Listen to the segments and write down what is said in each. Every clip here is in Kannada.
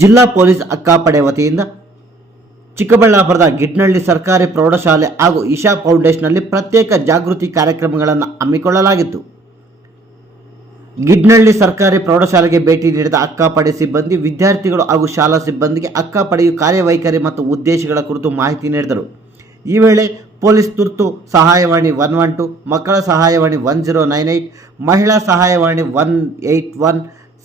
ಜಿಲ್ಲಾ ಪೊಲೀಸ್ ಅಕ್ಕಾಪಡೆ ವತಿಯಿಂದ ಚಿಕ್ಕಬಳ್ಳಾಪುರದ ಗಿಡ್ನಳ್ಳಿ ಸರ್ಕಾರಿ ಪ್ರೌಢಶಾಲೆ ಹಾಗೂ ಇಶಾ ಫೌಂಡೇಶನ್ನಲ್ಲಿ ಪ್ರತ್ಯೇಕ ಜಾಗೃತಿ ಕಾರ್ಯಕ್ರಮಗಳನ್ನು ಹಮ್ಮಿಕೊಳ್ಳಲಾಗಿತ್ತು. ಗಿಡ್ನಳ್ಳಿ ಸರ್ಕಾರಿ ಪ್ರೌಢಶಾಲೆಗೆ ಭೇಟಿ ನೀಡಿದ ಅಕ್ಕಾಪಡೆ ಸಿಬ್ಬಂದಿ, ವಿದ್ಯಾರ್ಥಿಗಳು ಹಾಗೂ ಶಾಲಾ ಸಿಬ್ಬಂದಿಗೆ ಅಕ್ಕಾಪಡೆಯ ಕಾರ್ಯವೈಖರಿ ಮತ್ತು ಉದ್ದೇಶಗಳ ಕುರಿತು ಮಾಹಿತಿ ನೀಡಿದರು. ಈ ವೇಳೆ ಪೊಲೀಸ್ ತುರ್ತು ಸಹಾಯವಾಣಿ 112, ಮಕ್ಕಳ ಸಹಾಯವಾಣಿ 1098, ಮಹಿಳಾ ಸಹಾಯವಾಣಿ 181,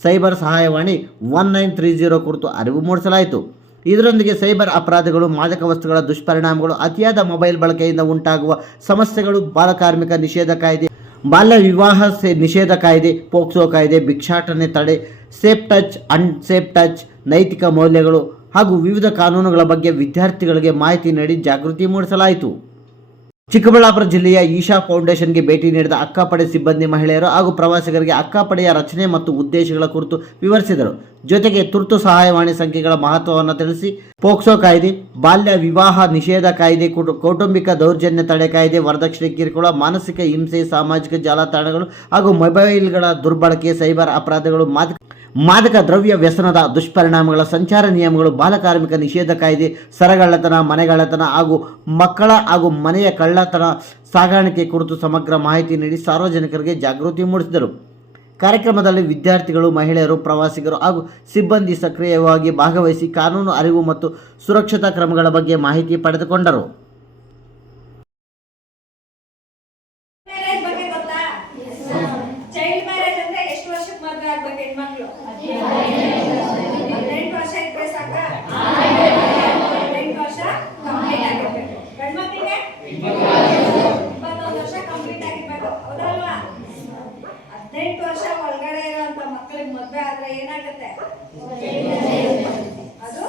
ಸೈಬರ್ ಸಹಾಯವಾಣಿ 1930 ಕುರಿತು ಅರಿವು ಮೂಡಿಸಲಾಯಿತು. ಇದರೊಂದಿಗೆ ಸೈಬರ್ ಅಪರಾಧಗಳು, ಮಾದಕ ವಸ್ತುಗಳ ದುಷ್ಪರಿಣಾಮಗಳು, ಅತಿಯಾದ ಮೊಬೈಲ್ ಬಳಕೆಯಿಂದ ಉಂಟಾಗುವ ಸಮಸ್ಯೆಗಳು, ಬಾಲಕಾರ್ಮಿಕ ನಿಷೇಧ ಕಾಯ್ದೆ, ಬಾಲ್ಯ ವಿವಾಹ ನಿಷೇಧ ಕಾಯ್ದೆ, ಪೋಕ್ಸೋ ಕಾಯ್ದೆ, ಭಿಕ್ಷಾಟನೆ ತಡೆ, ಸೇಫ್ ಟಚ್, ಅನ್ಸೇಫ್ ಟಚ್, ನೈತಿಕ ಮೌಲ್ಯಗಳು ಹಾಗೂ ವಿವಿಧ ಕಾನೂನುಗಳ ಬಗ್ಗೆ ವಿದ್ಯಾರ್ಥಿಗಳಿಗೆ ಮಾಹಿತಿ ನೀಡಿ ಜಾಗೃತಿ ಮೂಡಿಸಲಾಯಿತು. ಚಿಕ್ಕಬಳ್ಳಾಪುರ ಜಿಲ್ಲೆಯ ಈಶಾ ಫೌಂಡೇಶನ್ಗೆ ಭೇಟಿ ನೀಡಿದ ಅಕ್ಕಾಪಡೆ ಸಿಬ್ಬಂದಿ, ಮಹಿಳೆಯರು ಹಾಗೂ ಪ್ರವಾಸಿಗರಿಗೆ ಅಕ್ಕಾಪಡೆಯ ರಚನೆ ಮತ್ತು ಉದ್ದೇಶಗಳ ಕುರಿತು ವಿವರಿಸಿದರು. ಜೊತೆಗೆ ತುರ್ತು ಸಹಾಯವಾಣಿ ಸಂಖ್ಯೆಗಳ ಮಹತ್ವವನ್ನು ತಿಳಿಸಿ, ಪೋಕ್ಸೋ ಕಾಯ್ದೆ, ಬಾಲ್ಯ ವಿವಾಹ ನಿಷೇಧ ಕಾಯ್ದೆ, ಕೌಟುಂಬಿಕ ದೌರ್ಜನ್ಯ ತಡೆ ಕಾಯ್ದೆ, ವರದಕ್ಷಿಣೆ ಕಿರುಕುಳ, ಮಾನಸಿಕ ಹಿಂಸೆ, ಸಾಮಾಜಿಕ ಜಾಲತಾಣಗಳು ಹಾಗೂ ಮೊಬೈಲ್ಗಳ ದುರ್ಬಳಕೆ, ಸೈಬರ್ ಅಪರಾಧಗಳು, ಮಾದಕ ದ್ರವ್ಯ ವ್ಯಸನದ ದುಷ್ಪರಿಣಾಮಗಳ, ಸಂಚಾರ ನಿಯಮಗಳು, ಬಾಲಕಾರ್ಮಿಕ ನಿಷೇಧ ಕಾಯ್ದೆ, ಸರಗಳ್ಳತನ, ಮನೆಗಳ್ಳತನ ಹಾಗೂ ಮಕ್ಕಳ ಹಾಗೂ ಮನೆಯ ಕಳ್ಳತನ ಸಾಗಾಣಿಕೆ ಕುರಿತು ಸಮಗ್ರ ಮಾಹಿತಿ ನೀಡಿ ಸಾರ್ವಜನಿಕರಿಗೆ ಜಾಗೃತಿ ಮೂಡಿಸಿದರು. ಕಾರ್ಯಕ್ರಮದಲ್ಲಿ ವಿದ್ಯಾರ್ಥಿಗಳು, ಮಹಿಳೆಯರು, ಪ್ರವಾಸಿಗರು ಹಾಗೂ ಸಿಬ್ಬಂದಿ ಸಕ್ರಿಯವಾಗಿ ಭಾಗವಹಿಸಿ ಕಾನೂನು ಅರಿವು ಮತ್ತು ಸುರಕ್ಷತಾ ಕ್ರಮಗಳ ಬಗ್ಗೆ ಮಾಹಿತಿ ಪಡೆದುಕೊಂಡರು. ಹೆಣ್ಮಕ್ಳು 18 ವರ್ಷ ಇದ್ರೆ ಸಾಕ, 18 ವರ್ಷ ಕಂಪ್ಲೀಟ್ ಆಗಿರ್ಬೇಕು. ಗಂಡ್ಮಕ್ಳಿಗೆ 21 ವರ್ಷ ಕಂಪ್ಲೀಟ್ ಆಗಿರ್ಬೇಕು, ಹೌದಲ್ವಾ? 18 ವರ್ಷ ಒಳಗಡೆ ಇರೋಂಥ ಮಕ್ಕಳಿಗೆ ಮದುವೆ ಆದ್ರೆ ಏನಾಗುತ್ತೆ? ಅದು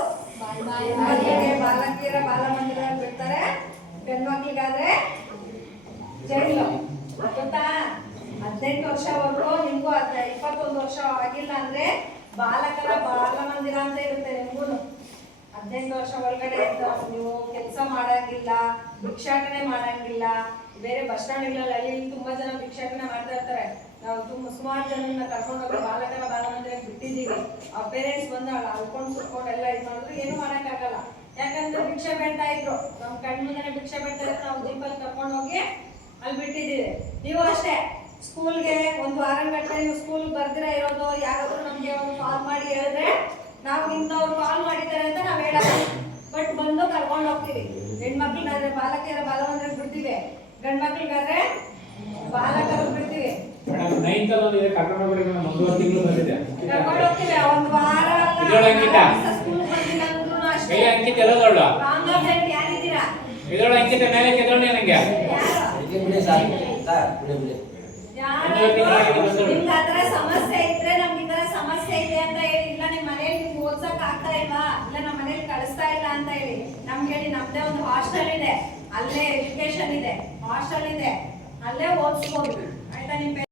ಬಾಲಕಿಯರ ಬಾಲಮಂದಿರ ಬಿಡ್ತಾರೆ. ಗಂಡ್ಮಕ್ಳಿಗಾದ್ರೆ ಜೈಲು, ಗೊತ್ತಾ? 18 ವರ್ಷವರೆಗೂ ನಿಮ್ಗೂ 21 ವರ್ಷ ಆಗಿಲ್ಲ ಅಂದ್ರೆ ಬಾಲಕರ ಬಾಲಮಂದಿರ ಅಂತ ಇರುತ್ತೆ. ನಿಮ್ಗೂ 18 ವರ್ಷ ಒಳಗಡೆ ನೀವು ಕೆಲಸ ಮಾಡಂಗಿಲ್ಲ, ಭಿಕ್ಷಾಟನೆ ಮಾಡಂಗಿಲ್ಲ. ಬೇರೆ ಬಸ್ ಸ್ಟ್ಯಾಂಡ್ಗಳಲ್ಲಿ ಅಲ್ಲಿ ತುಂಬಾ ಜನ ಭಿಕ್ಷಾಟನೆ ಮಾಡ್ತಾ ಇರ್ತಾರೆ. ನಾವು ಸುಮಾರು ಜನನ್ನ ಕರ್ಕೊಂಡೋಗಿ ಬಾಲಕರ ಬಾಲಮಂದಿರಕ್ಕೆ ಬಿಟ್ಟಿದ್ದೀವಿ. ಆ ಪೇರೆಂಟ್ಸ್ ಬಂದು ಅಳ್ಕೊಂಡು ಸುಟ್ಕೊಂಡು ಎಲ್ಲ ಇದು ಮಾಡಿದ್ರು ಏನೂ ಮಾಡೋಕ್ಕಾಗಲ್ಲ. ಯಾಕಂದ್ರೆ ಭಿಕ್ಷೆ ಬೇಡ್ತಾ ಇದ್ರು, ನಮ್ಮ ಕಣ್ಣು ಮುಂದೆ ಭಿಕ್ಷೆ ಬೇಡ್ತಾ ಇದ್ರು. ನಾವು ಜೀಪಲ್ಲಿ ಕರ್ಕೊಂಡೋಗಿ ಅಲ್ಲಿ ಬಿಟ್ಟಿದ್ದೀವಿ. ನೀವು ಅಷ್ಟೇ, ಸ್ಕೂಲ್ಗೆ ಒಂದು ವಾರಗಟ್ಟಲೆ ನೀವು ಸ್ಕೂಲ್ಗೆ ಬರ್ದಿರ ಇರೋದು, ಯಾರಾದ್ರೂ ನಮಗೆ ಒಂದು ಕಾಲ್ ಮಾಡಿ ಹೇಳಿದ್ರೆ ನಾವು ಇಂಥವ್ರು ಕಾಲ್ ಮಾಡಿದ್ದಾರೆ ಅಂತ ನಾವು ಹೇಳಲ್ಲ, ಬಟ್ ಬಂದು ಕರ್ಕೊಂಡು ಹೋಗ್ತೀವಿ. ಹೆಣ್ಮಕ್ಳಿಗಾದ್ರೆ ಬಾಲಕಿಯರ ಬಾಲಮಂದಿರಕ್ಕೆ ಬಿಡ್ತೀವಿ, ಗಂಡ್ ಮಕ್ಳಿಗಾದ್ರೆ ಬಾಲಕರು ಬಿಡ್ತೀವಿ. ಕರ್ಕೊಂಡು ಹೋಗ್ತೀವಿ. ಒಂದು ವಾರ ಸ್ಕೂಲ್ ಬಂದಿಲ್ಲ ಅಂದ್ರೂ ಅಷ್ಟೇ. ಯಾರಿದ್ದೀರಾ? ನಿಮ್ಗೆ ಆತರ ಸಮಸ್ಯೆ ಇದ್ರೆ ನಮ್ಗೆ ಈ ತರ ಸಮಸ್ಯೆ ಇದೆ ಅಂತ ಹೇಳಿ, ಇಲ್ಲ ನಿಮ್ಮ ಮನೇಲಿ ನಿಮ್ಗೆ ಓದ್ಸಕ್ ಆಗ್ತಾ ಇಲ್ವಾ, ಇಲ್ಲ ನಮ್ಮ ಮನೇಲಿ ಕಳಿಸ್ತಾ ಇಲ್ಲ ಅಂತ ಹೇಳಿ ನಮ್ಗೆ ಹೇಳಿ. ನಮ್ದೇ ಒಂದು ಹಾಸ್ಟೆಲ್ ಇದೆ, ಅಲ್ಲೇ ಎಜುಕೇಶನ್ ಇದೆ, ಹಾಸ್ಟೆಲ್ ಇದೆ, ಅಲ್ಲೇ ಓದಿಸ್ಬೋದು. ಆಯ್ತಾ? ನಿಮ್